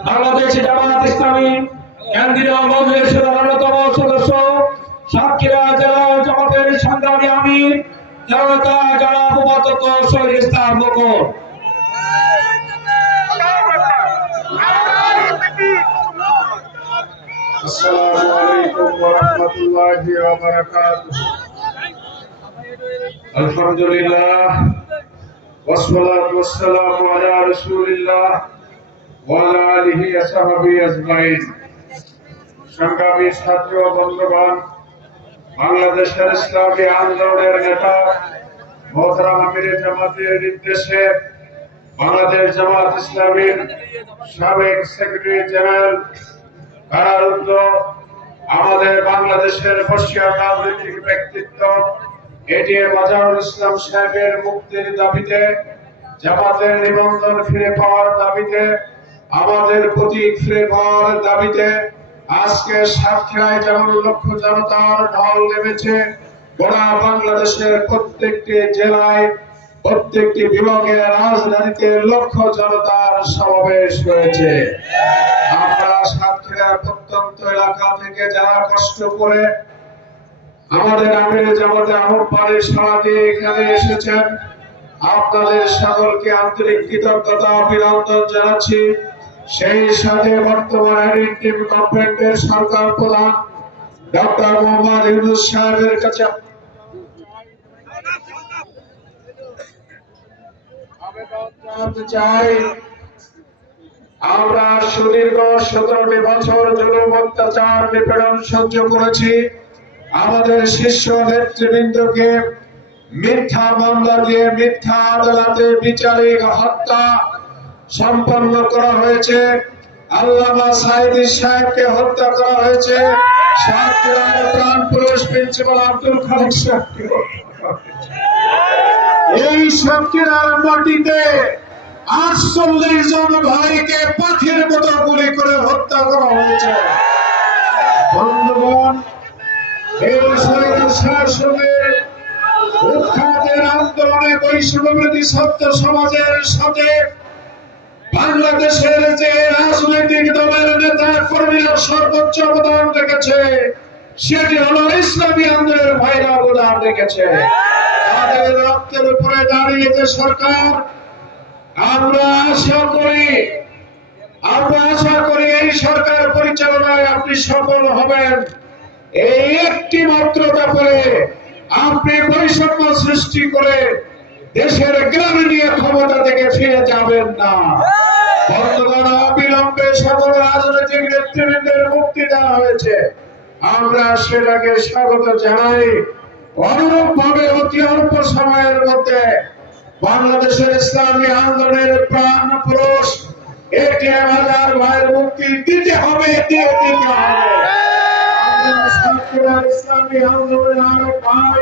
বাংলাদেশ জামাত ইসলামী কেন্দ্রীয় মজলিসের অন্যতম সদস্য সাতক্ষীরা জেলা জামাতের সংগ্রামী আমির জনতা জনাব উপাধ্যক্ষ শহীদ ইসলাম বকর السلام عليكم ورحمة الله وبركاته الحمد لله والصلاة والسلام على رسول الله বাংলাদেশের ইসলামী আন্দোলনের নেতা মোহরাম আমিরের জামাতের নির্দেশে বাংলাদেশ জামাত ইসলামীর সাবেক সেক্রেটারি জেনারেল কারারুদ্ধ আমাদের বাংলাদেশের বর্ষীয় রাজনৈতিক ব্যক্তিত্ব, এটিএম আজহারুল ইসলাম সাহেবের মুক্তির দাবিতে জামাতের নিবন্ধন ফিরে পাওয়ার দাবিতে আমাদের প্রতীক ফিরে দাবিতে আজকে সাতক্ষীরায় যেমন লক্ষ জনতার ঢল নেমেছে, গোটা বাংলাদেশের প্রত্যেকটি জেলায়, প্রত্যেকটি বিভাগে রাজধানীতে লক্ষ জনতার সমাবেশ হয়েছে। আমরা সাতক্ষীরার প্রত্যন্ত এলাকা থেকে যারা কষ্ট করে আমাদের আমির জামাতে আহ্বানে সারা দিয়ে এখানে এসেছেন, আপনাদের সকলকে আন্তরিক কৃতজ্ঞতা, অভিনন্দন জানাচ্ছি। সেই সাথে বর্তমানে টিম গভর্নমেন্টের সরকার প্রধান ডক্টর মোহাম্মদ ইউনুস সাহেবের কাছে আমরা সুদীর্ঘ সতেরোটি বছর জুলুম অত্যাচার নিপীড়ন সহ্য করেছি। আমাদের শীর্ষ নেতৃবৃন্দকে মিথ্যা মামলা দিয়ে মিথ্যা আদালতে বিচারিক হত্যা সম্পন্ন করা হয়েছে। আল্লামা সাইদি সাহেবকে হত্যা করা হয়েছে। এই সাতক্ষীরার মাটিতে আটচল্লিশ জন ভাইকে পাখির মতো গুলি করে হত্যা করা হয়েছে। আন্দোলনে বৈষম্যবিরোধী ছাত্র সমাজের সাথে বাংলাদেশের যে রাজনৈতিক দলের নেতা কর্মীরা সর্বোচ্চ অবদান রেখেছে, সেটি হলো ইসলামী আন্দোলনের ভাইরা অবদান রেখেছে। তাদের রক্তের উপরে দাঁড়িয়েছে সরকার, আমরা আশা করি, আমরা আশা করি এই সরকার পরিচালনায় আপনি সফল হবেন। এই একটি মাত্র ব্যাপারে আপনি বৈষম্য সৃষ্টি করে দেশের জ্ঞান নিয়ে ক্ষমতা থেকে ফিরে যাবেন না। বর্তমান অবিলম্বে সকল রাজনৈতিক নেতৃবৃন্দের মুক্তি দেওয়া হয়েছে। আমরা সেটাকে স্বাগত জানাই। অনুরূপ ভাবে অতি অল্প সময়ের মধ্যে বাংলাদেশের ইসলামী আন্দোলনের প্রাণ পুরুষ এটিএম হাজার ভাইয়ের মুক্তি দিতে হবে দিয়ে দিতে হবে। ইসলামী আন্দোলনের আরেক ভাই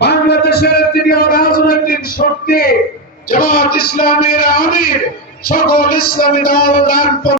বাংলাদেশের তিনি রাজনৈতিক শক্তি জামাত ইসলামের আমির সকল ইসলামী দল